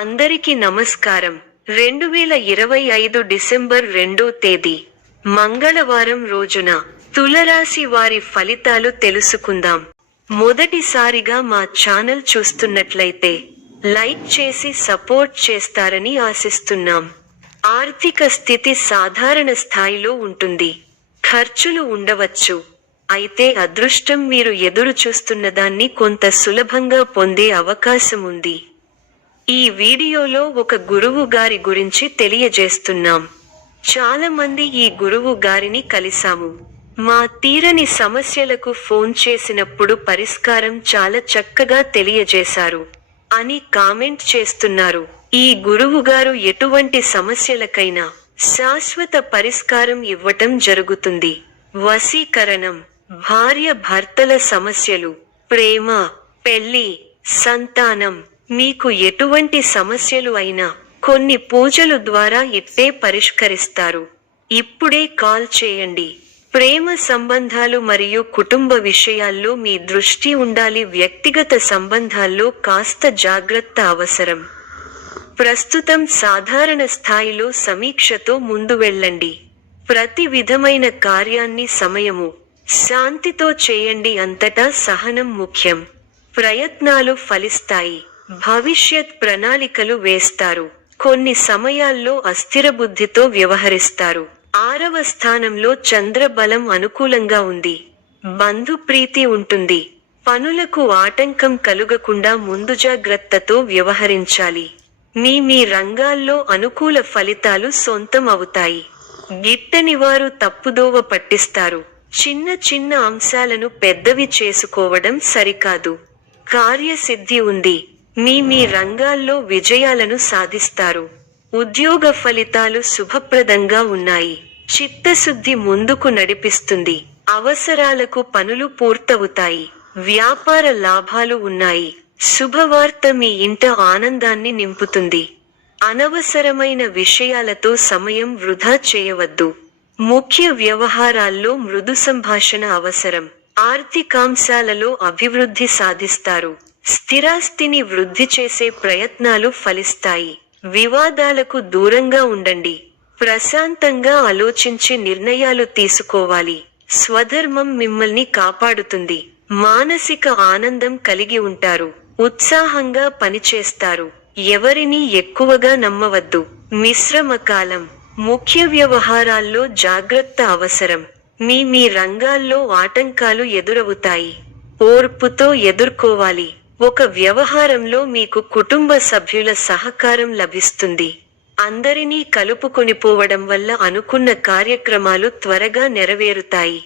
అందరికీ నమస్కారం. 2025 డిసెంబర్ 2వ తేదీ మంగళవారం రోజున తులరాశి వారి ఫలితాలు తెలుసుకుందాం. మొదటిసారిగా మా ఛానల్ చూస్తున్నట్లయితే లైక్ చేసి సపోర్ట్ చేస్తారని ఆశిస్తున్నాం. ఆర్థిక స్థితి సాధారణ స్థాయిలో ఉంటుంది. ఖర్చులు ఉండవచ్చు. అయితే అదృష్టం మీరు ఎదురు చూస్తున్నదాన్ని కొంత సులభంగా పొందే అవకాశం ఉంది. ఈ వీడియోలో ఒక గురువు గారి గురించి తెలియజేస్తున్నాం. చాలా మంది ఈ గురువు గారిని కలిసాము. మా తీరని సమస్యలకు ఫోన్ చేసినప్పుడు పరిష్కారం చాలా చక్కగా తెలియజేశారు అని కామెంట్ చేస్తున్నారు. ఈ గురువు గారు ఎటువంటి సమస్యలకైనా శాశ్వత పరిష్కారం ఇవ్వటం జరుగుతుంది. వశీకరణం, భార్య భర్తల సమస్యలు, ప్రేమ, పెళ్లి, సంతానం, మీకు ఎటువంటి సమస్యలు అయినా కొన్ని పూజలు ద్వారా ఇట్టే పరిష్కరిస్తారు. ఇప్పుడే కాల్ చేయండి. ప్రేమ సంబంధాలు మరియు కుటుంబ విషయాల్లో మీ దృష్టి ఉండాలి. వ్యక్తిగత సంబంధాల్లో కాస్త జాగ్రత్త అవసరం. ప్రస్తుతం సాధారణ స్థాయిలో సమీక్షతో ముందు వెళ్ళండి. ప్రతి విధమైన కార్యాన్ని సమయము, శాంతితో చేయండి. అంతటా సహనం ముఖ్యం. ప్రయత్నాలు ఫలిస్తాయి. భవిష్యత్ ప్రణాళికలు వేస్తారు. కొన్ని సమయాల్లో అస్థిర బుద్ధితో వ్యవహరిస్తారు. 6వ స్థానంలో చంద్రబలం అనుకూలంగా ఉంది. బంధు ప్రీతి ఉంటుంది. పనులకు ఆటంకం కలుగకుండా ముందు జాగ్రత్తతో వ్యవహరించాలి. మీ రంగాల్లో అనుకూల ఫలితాలు సొంతం అవుతాయి. గిట్టని వారు తప్పుదోవ పట్టిస్తారు. చిన్న చిన్న అంశాలను పెద్దవి చేసుకోవడం సరికాదు. కార్యసిద్ధి ఉంది. మీ రంగాల్లో విజయాలను సాధిస్తారు. ఉద్యోగ ఫలితాలు శుభప్రదంగా ఉన్నాయి. చిత్తశుద్ధి ముందుకు నడిపిస్తుంది. అవసరాలకు పనులు పూర్తవుతాయి. వ్యాపార లాభాలు ఉన్నాయి. శుభవార్త మీ ఇంట ఆనందాన్ని నింపుతుంది. అనవసరమైన విషయాలతో సమయం వృధా చేయవద్దు. ముఖ్య వ్యవహారాల్లో మృదు సంభాషణ అవసరం. ఆర్థికాంశాలలో అభివృద్ధి సాధిస్తారు. స్థిరాస్తిని వృద్ధి చేసే ప్రయత్నాలు ఫలిస్తాయి. వివాదాలకు దూరంగా ఉండండి. ప్రశాంతంగా ఆలోచించి నిర్ణయాలు తీసుకోవాలి. స్వధర్మం మిమ్మల్ని కాపాడుతుంది. మానసిక ఆనందం కలిగి ఉంటారు. ఉత్సాహంగా పనిచేస్తారు. ఎవరినీ ఎక్కువగా నమ్మవద్దు. మిశ్రమ కాలం. ముఖ్య వ్యవహారాల్లో జాగ్రత్త అవసరం. మీ రంగాల్లో ఆటంకాలు ఎదురవుతాయి. ఓర్పుతో ఎదుర్కోవాలి. ఒక వ్యవహారంలో మీకు కుటుంబ సభ్యుల సహకారం లభిస్తుంది. అందరినీ కలుపుకొనిపోవడం వల్ల అనుకున్న కార్యక్రమాలు త్వరగా నెరవేరుతాయి.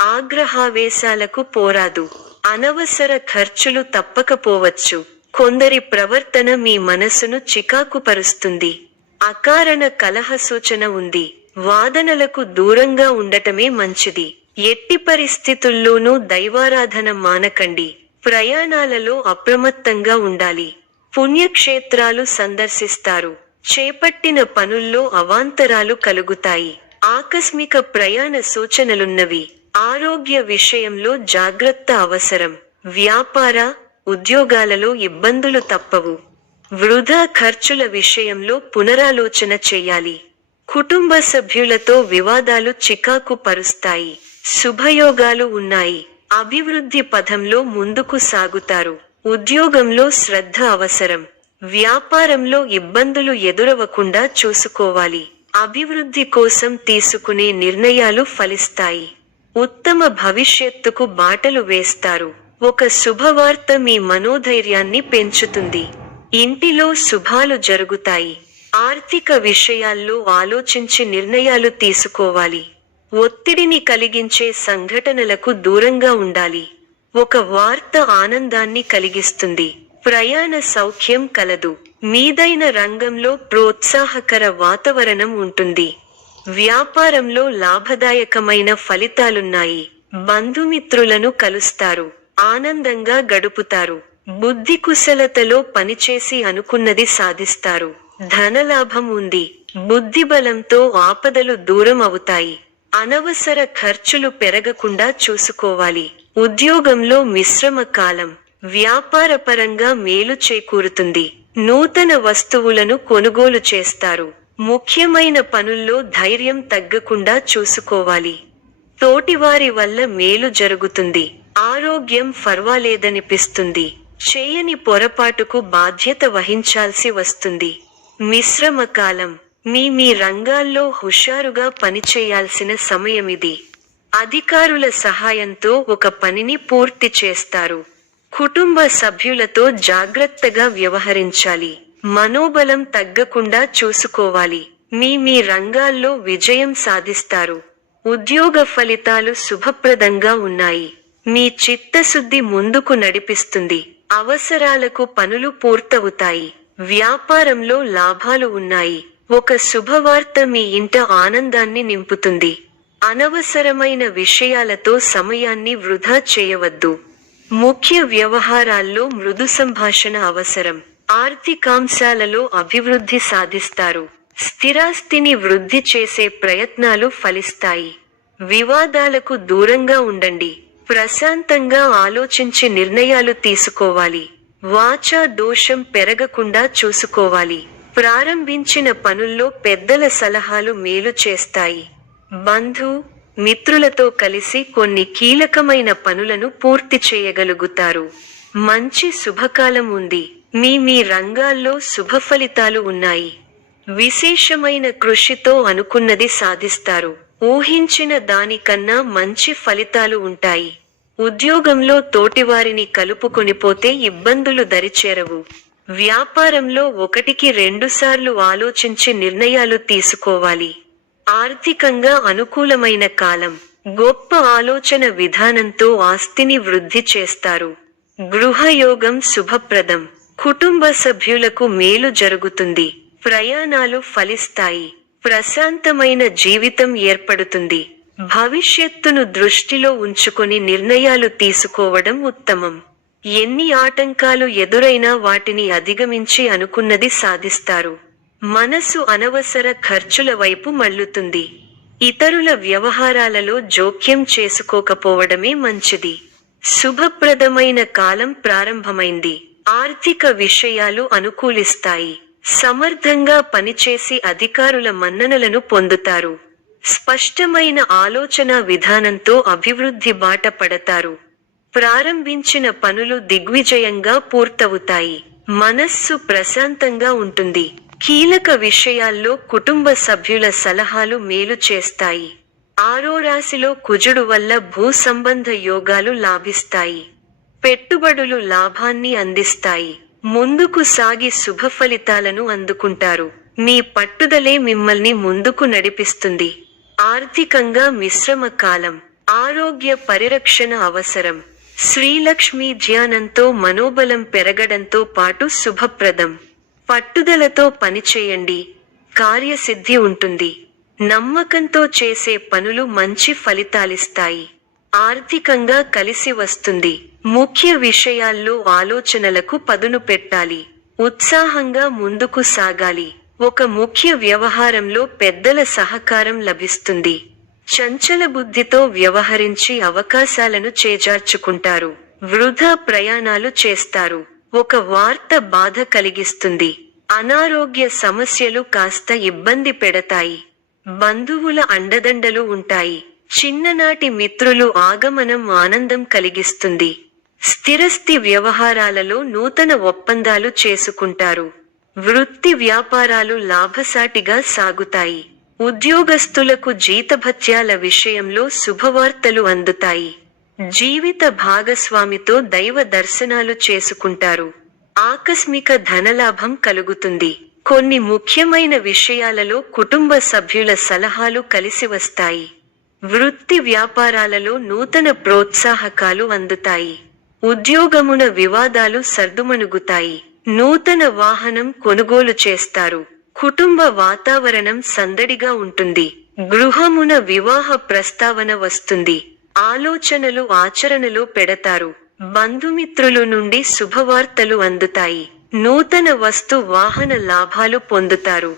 ఆగ్రహావేశాలకు పోరాదు. అనవసర ఖర్చులు తప్పకపోవచ్చు. కొందరి ప్రవర్తన మీ మనసును చికాకుపరుస్తుంది. అకారణ కలహ సూచన ఉంది. వాదనలకు దూరంగా ఉండటమే మంచిది. ఎట్టి పరిస్థితుల్లోనూ దైవారాధన మానకండి. ప్రయాణాలలో అప్రమత్తంగా ఉండాలి. పుణ్యక్షేత్రాలు సందర్శిస్తారు. చేపట్టిన పనుల్లో అవాంతరాలు కలుగుతాయి. ఆకస్మిక ప్రయాణ సూచనలున్నవి. ఆరోగ్య విషయంలో జాగ్రత్త అవసరం. వ్యాపార, ఉద్యోగాలలో ఇబ్బందులు తప్పవు. వృధా ఖర్చుల విషయంలో పునరాలోచన చేయాలి. కుటుంబ సభ్యులతో వివాదాలు చికాకు పరుస్తాయి. శుభయోగాలు ఉన్నాయి. అభివృద్ధి పథంలో ముందుకు సాగుతారు. ఉద్యోగంలో శ్రద్ధ అవసరం. వ్యాపారంలో ఇబ్బందులు ఎదురవకుండా చూసుకోవాలి. అభివృద్ధి కోసం తీసుకునే నిర్ణయాలు ఫలిస్తాయి. ఉత్తమ భవిష్యత్తుకు బాటలు వేస్తారు. ఒక శుభవార్త మీ మనోధైర్యాన్ని పెంచుతుంది. ఇంటిలో శుభాలు జరుగుతాయి. ఆర్థిక విషయాల్లో ఆలోచించి నిర్ణయాలు తీసుకోవాలి. ఒత్తిడిని కలిగించే సంఘటనలకు దూరంగా ఉండాలి. ఒక వార్త ఆనందాన్ని కలిగిస్తుంది. ప్రయాణ సౌఖ్యం కలదు. మీదైన రంగంలో ప్రోత్సాహకర వాతావరణం ఉంటుంది. వ్యాపారంలో లాభదాయకమైన ఫలితాలున్నాయి. బంధుమిత్రులను కలుస్తారు. ఆనందంగా గడుపుతారు. బుద్ధి కుశలతలో పనిచేసి అనుకున్నది సాధిస్తారు. ధనలాభం ఉంది. బుద్ధిబలంతో ఆపదలు దూరం అవుతాయి. అనవసర ఖర్చులు పెరగకుండా చూసుకోవాలి. ఉద్యోగంలో మిశ్రమ కాలం. వ్యాపారపరంగా మేలు చేకూరుతుంది. నూతన వస్తువులను కొనుగోలు చేస్తారు. ముఖ్యమైన పనుల్లో ధైర్యం తగ్గకుండా చూసుకోవాలి. తోటివారి వల్ల మేలు జరుగుతుంది. ఆరోగ్యం ఫర్వాలేదనిపిస్తుంది. చేయని పొరపాటుకు బాధ్యత వహించాల్సి వస్తుంది. మిశ్రమ కాలం. మీ రంగాల్లో హుషారుగా పనిచేయాల్సిన సమయమిది. అధికారుల సహాయంతో ఒక పనిని పూర్తి చేస్తారు. కుటుంబ సభ్యులతో జాగ్రత్తగా వ్యవహరించాలి. మనోబలం తగ్గకుండా చూసుకోవాలి. మీ రంగాల్లో విజయం సాధిస్తారు. ఉద్యోగ ఫలితాలు శుభప్రదంగా ఉన్నాయి. మీ చిత్తశుద్ధి ముందుకు నడిపిస్తుంది. అవసరాలకు పనులు పూర్తవుతాయి. వ్యాపారంలో లాభాలు ఉన్నాయి. ఒక శుభవార్త మీ ఇంట ఆనందాన్ని నింపుతుంది. అనవసరమైన విషయాలతో సమయాన్ని వృధా చేయవద్దు. ముఖ్య వ్యవహారాల్లో మృదు సంభాషణ అవసరం. ఆర్థికాంశాలలో అభివృద్ధి సాధిస్తారు. స్థిరాస్తిని వృద్ధి చేసే ప్రయత్నాలు ఫలిస్తాయి. వివాదాలకు దూరంగా ఉండండి. ప్రశాంతంగా ఆలోచించి నిర్ణయాలు తీసుకోవాలి. వాచా దోషం పెరగకుండా చూసుకోవాలి. ప్రారంభించిన పనుల్లో పెద్దల సలహాలు మేలు చేస్తాయి. మిత్రులతో కలిసి కొన్ని కీలకమైన పనులను పూర్తి చేయగలుగుతారు. మంచి శుభకాలం ఉంది. మీ రంగాల్లో శుభ ఫలితాలు ఉన్నాయి. విశేషమైన కృషితో అనుకున్నది సాధిస్తారు. ఊహించిన దానికన్నా మంచి ఫలితాలు ఉంటాయి. ఉద్యోగంలో తోటివారిని కలుపుకొనిపోతే ఇబ్బందులు దరిచేరవు. వ్యాపారంలో 1-2 సార్లు ఆలోచించి నిర్ణయాలు తీసుకోవాలి. ఆర్థికంగా అనుకూలమైన కాలం. గొప్ప ఆలోచన విధానంతో ఆస్తిని వృద్ధి చేస్తారు. గృహయోగం శుభప్రదం. కుటుంబ సభ్యులకు మేలు జరుగుతుంది. ప్రయాణాలు ఫలిస్తాయి. ప్రశాంతమైన జీవితం ఏర్పడుతుంది. భవిష్యత్తును దృష్టిలో ఉంచుకొని నిర్ణయాలు తీసుకోవడం ఉత్తమం. ఎన్ని ఆటంకాలు ఎదురైనా వాటిని అధిగమించి అనుకున్నది సాధిస్తారు. మనసు అనవసర ఖర్చుల వైపు మళ్లుతుంది. ఇతరుల వ్యవహారాలలో జోక్యం చేసుకోకపోవడమే మంచిది. శుభప్రదమైన కాలం ప్రారంభమైంది. ఆర్థిక విషయాలు అనుకూలిస్తాయి. సమర్థంగా పనిచేసి అధికారుల మన్ననలను పొందుతారు. స్పష్టమైన ఆలోచన విధానంతో అభివృద్ధి బాట పడతారు. ప్రారంభించిన పనులు దిగ్విజయంగా పూర్తవుతాయి. మనస్సు ప్రశాంతంగా ఉంటుంది. కీలక విషయాల్లో కుటుంబ సభ్యుల సలహాలు మేలు చేస్తాయి. ఆరో రాశిలో కుజుడు వల్ల భూ సంబంధ యోగాలు లాభిస్తాయి. పెట్టుబడులు లాభాన్ని అందిస్తాయి. ముందుకు సాగి శుభ ఫలితాలను అందుకుంటారు. మీ పట్టుదలే మిమ్మల్ని ముందుకు నడిపిస్తుంది. ఆర్థికంగా మిశ్రమ కాలం. ఆరోగ్య పరిరక్షణ అవసరం. శ్రీలక్ష్మీ ధ్యానంతో మనోబలం పెరగడంతో పాటు శుభప్రదం. పట్టుదలతో పనిచేయండి. కార్యసిద్ధి ఉంటుంది. నమ్మకంతో చేసే పనులు మంచి ఫలితాలిస్తాయి. ఆర్థికంగా కలిసి వస్తుంది. ముఖ్య విషయాల్లో ఆలోచనలకు పదును పెట్టాలి. ఉత్సాహంగా ముందుకు సాగాలి. ఒక ముఖ్య వ్యవహారంలో పెద్దల సహకారం లభిస్తుంది. చంచల బుద్ధితో వ్యవహరించి అవకాశాలను చేజార్చుకుంటారు. వృధా ప్రయాణాలు చేస్తారు. ఒక వార్త బాధ కలిగిస్తుంది. అనారోగ్య సమస్యలు కాస్త ఇబ్బంది పెడతాయి. బంధువుల అండదండలు ఉంటాయి. చిన్ననాటి మిత్రులు ఆగమనం ఆనందం కలిగిస్తుంది. స్థిరస్థి వ్యవహారాలలో నూతన ఒప్పందాలు చేసుకుంటారు. వృత్తి వ్యాపారాలు లాభసాటిగా సాగుతాయి. ఉద్యోగస్తులకు జీతభత్యాల విషయంలో శుభవార్తలు అందుతాయి. జీవిత భాగస్వామితో దైవ దర్శనాలు చేసుకుంటారు. ఆకస్మిక ధనలాభం కలుగుతుంది. కొన్ని ముఖ్యమైన విషయాలలో కుటుంబ సభ్యుల సలహాలు కలిసి వస్తాయి. వృత్తి వ్యాపారాలలో నూతన ప్రోత్సాహకాలు అందుతాయి. ఉద్యోగమున వివాదాలు సర్దుమణుగుతాయి. నూతన వాహనం కొనుగోలు చేస్తారు. కుటుంబ వాతావరణం సందడిగా ఉంటుంది. గృహమున వివాహ ప్రస్తావన వస్తుంది. ఆలోచనలు ఆచరణలో పెడతారు. బంధుమిత్రులు నుండి శుభవార్తలు అందుతాయి. నూతన వస్తు వాహన లాభాలు పొందుతారు.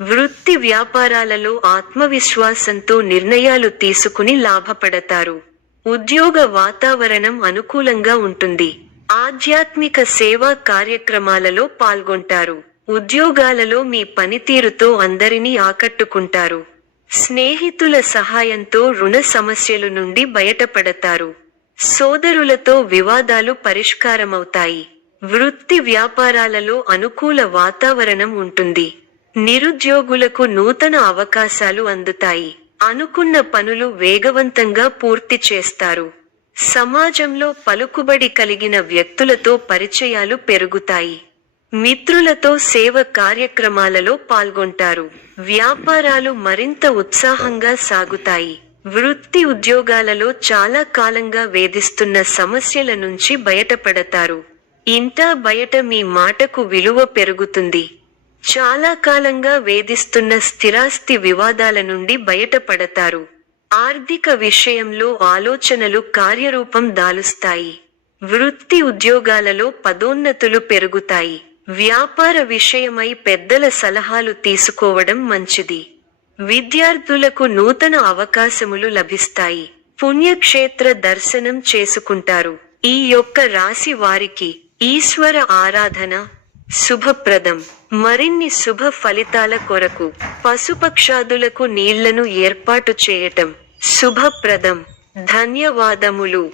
వృత్తి వ్యాపారాలలో ఆత్మవిశ్వాసంతో నిర్ణయాలు తీసుకుని లాభపడతారు. ఉద్యోగ వాతావరణం అనుకూలంగా ఉంటుంది. ఆధ్యాత్మిక సేవా కార్యక్రమాలలో పాల్గొంటారు. ఉద్యోగాలలో మీ పనితీరుతో అందరినీ ఆకట్టుకుంటారు. స్నేహితుల సహాయంతో రుణ సమస్యల నుండి బయటపడతారు. సోదరులతో వివాదాలు పరిష్కారమవుతాయి. వృత్తి వ్యాపారాలలో అనుకూల వాతావరణం ఉంటుంది. నిరుద్యోగులకు నూతన అవకాశాలు అందుతాయి. అనుకున్న పనులు వేగవంతంగా పూర్తి చేస్తారు. సమాజంలో పలుకుబడి కలిగిన వ్యక్తులతో పరిచయాలు పెరుగుతాయి. మిత్రులతో సేవ కార్యక్రమాలలో పాల్గొంటారు. వ్యాపారాలు మరింత ఉత్సాహంగా సాగుతాయి. వృత్తి ఉద్యోగాలలో చాలా కాలంగా వేధిస్తున్న సమస్యల నుంచి బయటపడతారు. ఇంటా బయట మీ మాటకు విలువ పెరుగుతుంది. చాలా కాలంగా వేధిస్తున్న స్థిరాస్తి వివాదాల నుండి బయటపడతారు. ఆర్థిక విషయంలో ఆలోచనలు కార్యరూపం దాలుస్తాయి. వృత్తి ఉద్యోగాలలో పదోన్నతులు పెరుగుతాయి. వ్యాపార విషయమై పెద్దల సలహాలు తీసుకోవడం మంచిది. విద్యార్థులకు నూతన అవకాశములు లభిస్తాయి. పుణ్యక్షేత్ర దర్శనం చేసుకుంటారు. ఈ యొక్క రాశి వారికి ఈశ్వర ఆరాధన శుభప్రదం. మరిన్ని శుభ ఫలితాల కొరకు పశుపక్షాదులకు నీళ్లను ఏర్పాటు చేయటం శుభప్రదం. ధన్యవాదములు.